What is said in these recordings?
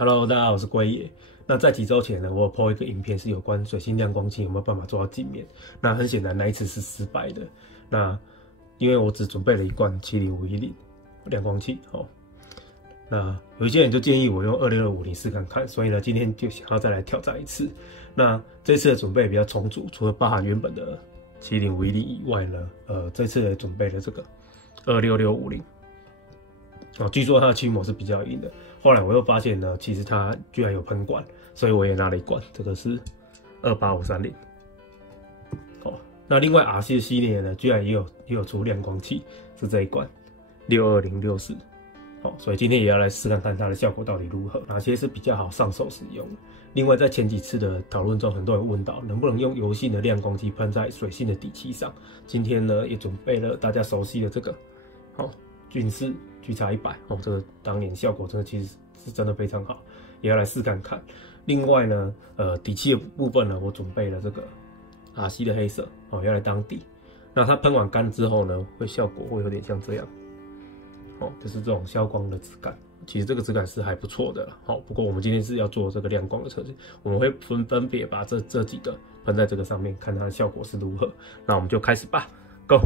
Hello，大家好，我是龟爷。那在几周前呢，我有 po 一个影片，是有关水星亮光器有没有办法做到镜面。那很显然那一次是失败的。那因为我只准备了一罐70510亮光器，那有一些人就建议我用26650试看看，所以呢，今天就想要再来挑战一次。那这次的准备比较充足，除了包含原本的70510以外呢，这次也准备了这个26650。据说它的驱膜是比较硬的。后来我又发现呢，其实它居然有喷管，所以我也拿了一罐，这个是28530。那另外 RC 系列呢，居然也有出亮光器，是这一罐62064。所以今天也要来试看看它的效果到底如何，哪些是比较好上手使用的。另外，在前几次的讨论中，很多人问到能不能用油性的亮光器喷在水性的底漆上。今天呢，也准备了大家熟悉的这个，俊士GX100，这个当年效果真的其实是真的非常好，也要来试看看。另外呢，底漆的部分呢，我准备了这个 RC 的黑色，要来当底。那它喷完干之后呢，效果会有点像这样，就是这种消光的质感。其实这个质感是还不错的啦，不过我们今天是要做这个亮光的测试，我们会分别把这几个喷在这个上面，看它的效果是如何。那我们就开始吧 ，Go！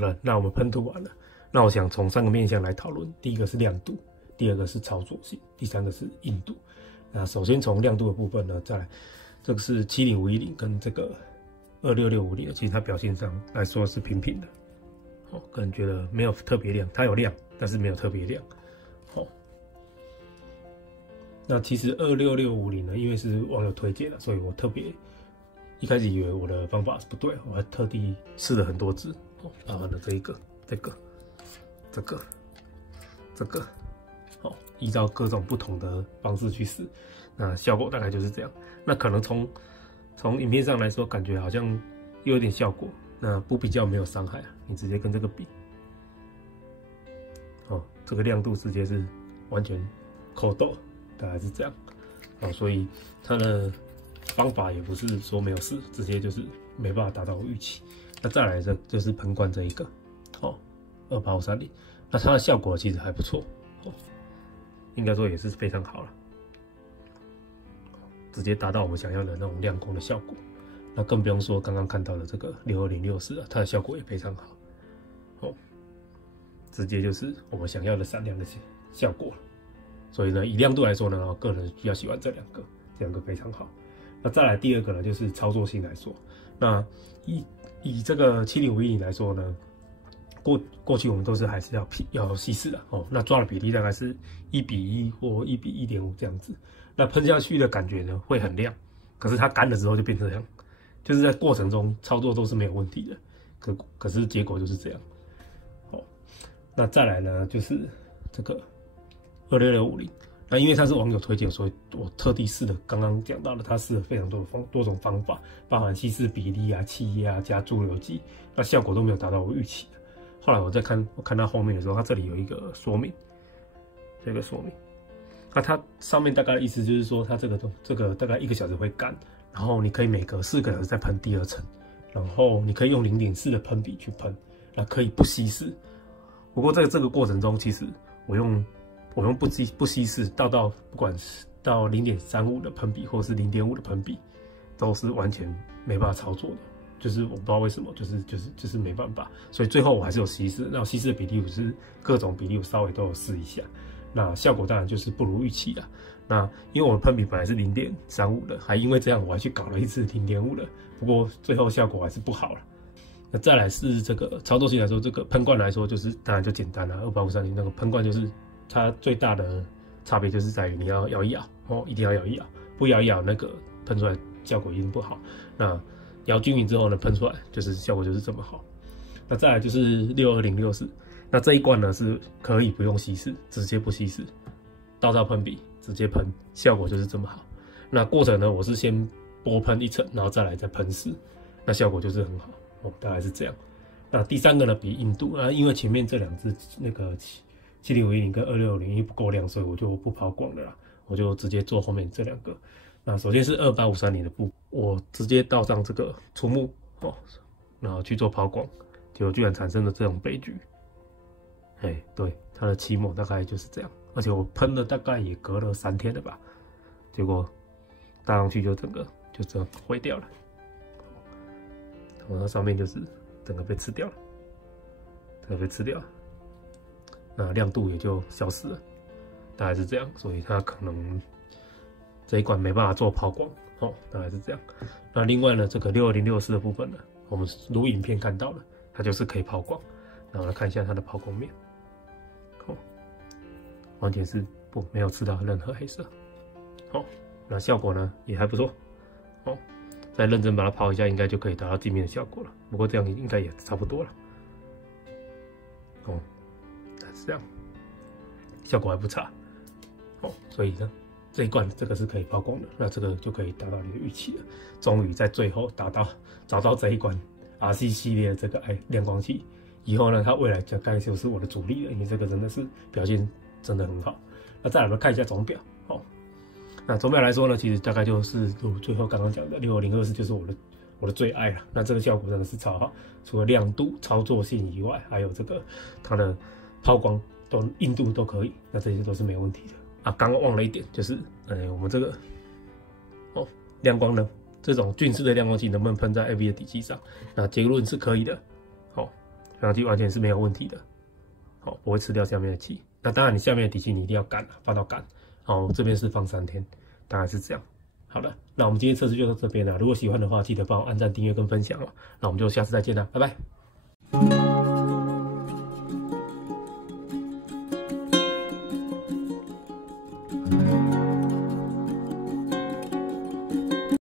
了，那我们喷涂完了，那我想从3个面向来讨论，第一个是亮度，第二个是操作性，第三个是硬度。那首先从亮度的部分呢，再来这个是70510跟这个26650，其实它表现上来说是平平的，个人觉得没有特别亮，它有亮，但是没有特别亮，那其实26650呢，因为是网友推荐的，所以我特别一开始以为我的方法是不对，我还特地试了很多支，包含了这个，依照各种不同的方式去试，那效果大概就是这样。那可能从影片上来说，感觉好像又有点效果，那不比较没有伤害啊，你直接跟这个比，这个亮度直接是完全扣豆，大概是这样，所以它的方法也不是说没有试，直接就是没办法达到我预期。那再来就是喷罐这一个，28530，那它的效果其实还不错，应该说也是非常好了，直接达到我们想要的那种亮光的效果。那更不用说刚刚看到的这个62064啊，它的效果也非常好，直接就是我们想要的闪亮的效果。所以呢，以亮度来说呢，我个人比较喜欢这两个非常好。那再来第二个呢，就是操作性来说，那以这个70510来说呢，过去我们都是还是要稀释的那抓的比例大概是1:1或1:1.5这样子。那喷下去的感觉呢会很亮，可是它干了之后就变成这样，就是在过程中操作都是没有问题的，可是结果就是这样。那再来呢就是这个26650，那因为它是网友推荐，所以我特地试了刚刚讲到的，他试了非常多种方法，包含稀释比例啊、气压啊、加注流剂，那效果都没有达到我预期的。后来我看到后面的时候，它这里有一个说明，这个说明，那它上面大概的意思就是说，它这个大概1个小时会干，然后你可以每隔4个小时再喷第2层，然后你可以用0.4的喷笔去喷，那可以不稀释。不过在这个过程中，其实我用不稀释不管是到0.35的喷笔或是0.5的喷笔，都是完全没办法操作的。就是我不知道为什么，就是没办法。所以最后我还是有稀释，那稀释的比例我是各种比例我稍微都有试一下，那效果当然就是不如预期啦。那因为我的喷笔本来是0.35的，还因为这样我还去搞了一次0.5的，不过最后效果还是不好了。那再来是这个操作性来说，这个喷罐来说，就是当然就简单了，28530那个喷罐就是它最大的差别就是在于你要咬一咬一定要咬一咬，不咬一咬那个喷出来效果一定不好。那咬均匀之后呢，喷出来就是效果就是这么好。那再来就是62064，那这一罐呢是可以不用稀释，直接不稀释，倒到喷笔直接喷，效果就是这么好。那过程呢，我是先多喷1层，然后再喷湿，那效果就是很好大概是这样。那第三个呢，比硬度因为前面这2支那个70510跟26650因为不够亮，所以我就不抛光了啦，我就直接做后面这2个。那首先是28530的部，我直接倒上这个除木然后去做抛光，结果居然产生了这种悲剧。对，它的期末大概就是这样，而且我喷了大概也隔了3天了吧，结果搭上去就整个就这样毁掉了，它上面就是整个被吃掉了，那亮度也就消失了，大概是这样，所以它可能这一罐没办法做抛光大概是这样。那另外呢，这个62064的部分呢，我们如影片看到了，它就是可以抛光。然后来看一下它的抛光面，完全是没有吃到任何黑色。那效果呢也还不错。再认真把它抛一下，应该就可以达到镜面的效果了。不过这样应该也差不多了。是这样，效果还不差。所以呢，这一罐这个是可以抛光的，那这个就可以达到你的预期了。终于在最后找到这一罐 RC 系列的这个亮光器，以后呢，它未来大概就是我的主力了，因为这个真的是表现真的很好。那再来我们看一下总表，那总表来说呢，其实大概就是最后刚刚讲的62024就是我的最爱了。那这个效果真的是超好，除了亮度、操作性以外，还有这个它的抛光硬度都可以，那这些都是没问题的。刚刚忘了一点，就是我们这个亮光呢，这种俊士的亮光器能不能喷在 AV 的底基上？那结论是可以的。培养基完全是没有问题的，好，不会吃掉下面的气。那当然，你下面的底气你一定要干放到干。好，这边是放3天，大概是这样。好了，那我们今天测试就到这边了。如果喜欢的话，记得帮我按赞、订阅跟分享哦。那我们就下次再见啦，拜拜。